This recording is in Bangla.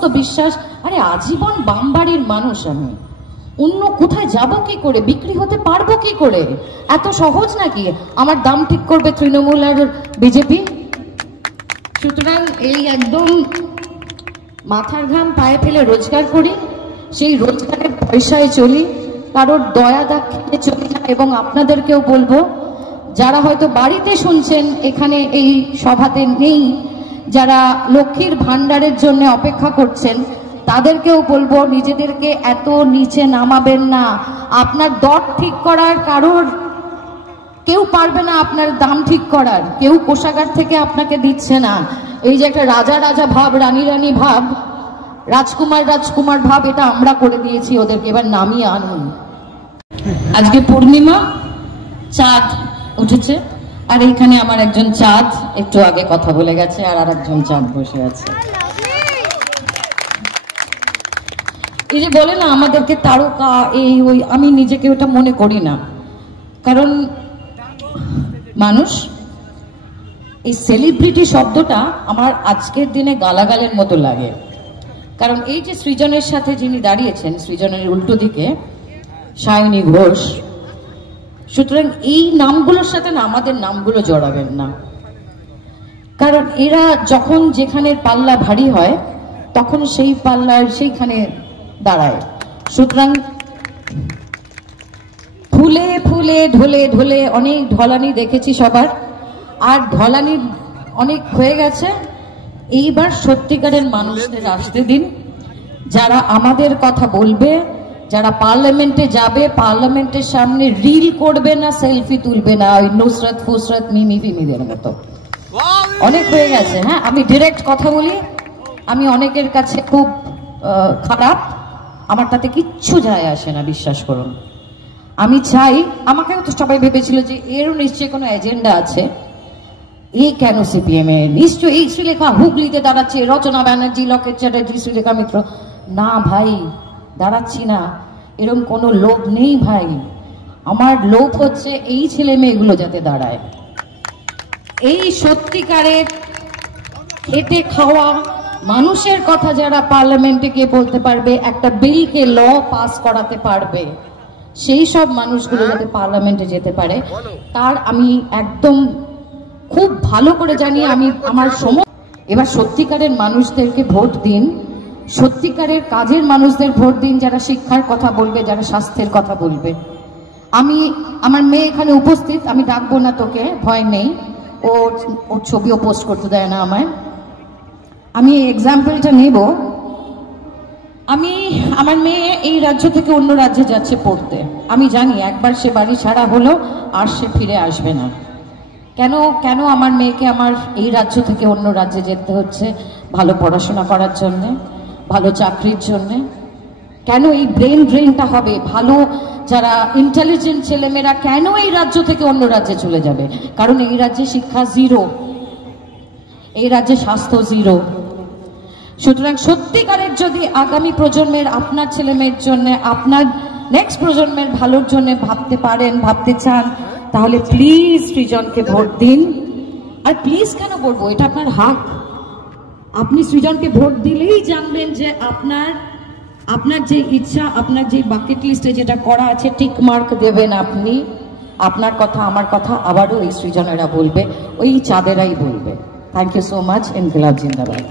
সমস্ত বিশ্বাস। আরে আজীবন বামবাড়ির মানুষ, আমি অন্য কোথায় যাব কি করে, বিক্রি হতে পারবো কি করে? এত সহজ নাকি আমার দাম ঠিক করবে তৃণমূল আর বিজেপি? সুতরাং এই একদম মাথার ঘাম পায়ে ফেলে রোজগার করি, সেই রোজগারের পয়সায় চলি, কারোর দয়া দাক্ষিণ্যে চলি না। এবং আপনাদেরকেও বলবো, যারা হয়তো বাড়িতে শুনছেন, এখানে এই সভাতে নেই, যারা লক্ষ্মীর ভান্ডারের জন্য অপেক্ষা করছেন, তাদেরকেও বলবো নিজেদেরকে এত নিচে নামাবেন না। আপনার দর ঠিক করার কারোর কেউ পারবে না, আপনার দাম ঠিক করার কেউ কোষাগার থেকে আপনাকে দিচ্ছে না। এই যে একটা রাজা রাজা ভাব, রানী রানী ভাব, রাজকুমার রাজকুমার ভাব, এটা আমরা করে দিয়েছি ওদেরকে, এবার নামিয়ে আনুন। আজকে পূর্ণিমা, চাঁদ উঠেছে, আর এইখানে আমার একজন চাঁদ একটু আগে কথা বলে গেছে, আর একজন চাঁদ বসে আছে। এই যে বলে না আমাদেরকে তারকা, এই ওই, আমি নিজেকে ওটা মনে করি না। কারণ মানুষ, এই সেলিব্রিটি শব্দটা আমার আজকের দিনে গালাগালের মতো লাগে। কারণ এই যে সৃজনের সাথে যিনি দাঁড়িয়েছেন, সৃজনের উল্টো দিকে সায়নী ঘোষ, সুতরাং এই নামগুলোর সাথে না আমাদের নামগুলো জড়াবেন না। কারণ এরা যখন যেখানে পাল্লা ভারী হয়, তখন সেই পাল্লার সেইখানে দাঁড়ায়। সুতরাং ফুলে ফুলে ঢলে ঢলে অনেক ঢলানি দেখেছি সবার, আর ঢলানি অনেক হয়ে গেছে। এইবার সত্যিকারের মানুষদের আসতে দিন, যারা আমাদের কথা বলবে, যারা পার্লামেন্টে যাবে, পার্লামেন্টের সামনে রিল করবে না, সেলফি তুলবে না, ওই নুসরত ফুসরত মিমি ফিমিদের মতো। অনেক হয়ে গেছে। হ্যাঁ, আমি ডিরেক্ট কথা বলি, আমি অনেকের কাছে খুব খারাপ, আমার তাতে কিচ্ছু যায় আসে না, বিশ্বাস করুন। আমি চাই, আমাকেও তো সবাই ভেবেছিল যে এরও নিশ্চয়ই কোনো এজেন্ডা আছে, এই কেন সিপিএম এ নিশ্চয়ই এই শ্রীলেখা হুগলিতে দাঁড়াচ্ছে, রচনা ব্যানার্জি, লকেট চ্যাটার্জি, শ্রীলেখা মিত্র। না ভাই, দাঁড়াচ্ছি না, এরকম কোনো লোভ নেই ভাই। আমার লোভ হচ্ছে এই ছেলে মেয়েগুলো যাতে দাঁড়ায়, এই সত্যিকারের খেটে খাওয়া মানুষের কথা যারা পার্লামেন্টে গিয়ে বলতে পারবে, একটা বিলকে ল পাস করাতে পারবে, সেই সব মানুষগুলো যাতে পার্লামেন্টে যেতে পারে, তার আমি একদম খুব ভালো করে জানি। আমি আমার সময়, এবার সত্যিকারের মানুষদেরকে ভোট দিন, সত্যিকারের কাজের মানুষদের ভোট দিন, যারা শিক্ষার কথা বলবে, যারা স্বাস্থ্যের কথা বলবে। আমি, আমার মেয়ে এখানে উপস্থিত, আমি ডাকবো না তোকে, ভয় নেই, ওর ছবিও পোস্ট করতে দেয় না আমায়। আমি এক্সাম্পলটা নেব। আমার মেয়ে এই রাজ্য থেকে অন্য রাজ্যে যাচ্ছে পড়তে। আমি জানি একবার সে বাড়ি ছাড়া হলো আর সে ফিরে আসবে না। কেন আমার মেয়েকে আমার এই রাজ্য থেকে অন্য রাজ্যে যেতে হচ্ছে? ভালো পড়াশোনা করার জন্যে, ভালো চাকরির জন্যে। কেন এই ব্রেন ড্রেনটা হবে? ভালো যারা ইন্টেলিজেন্ট ছেলেমেয়েরা কেন এই রাজ্য থেকে অন্য রাজ্যে চলে যাবে? কারণ এই রাজ্যে শিক্ষা জিরো, এই রাজ্যে স্বাস্থ্য জিরো। সুতরাং সত্যিকারের যদি আগামী প্রজন্মের, আপনার ছেলে মেয়ের জন্য, আপনার নেক্সট প্রজন্মের ভালোর জন্য ভাবতে পারেন, ভাবতে চান, তাহলে প্লিজ সৃজনকে ভোট দিন। আর প্লিজ কেন বলবো, এটা আপনার হক। আপনি সৃজনকে ভোট দিলেই জানবেন যে আপনার যে ইচ্ছা, আপনার যে বাকেট লিস্টে যেটা করা আছে, টিক মার্ক দেবেন আপনি। আপনার কথা, আমার কথা আবারও এই সৃজনেরা বলবে, ওই চাঁদেরাই বলবে। Thank you so much. ইনকিলাব জিন্দাবাদ।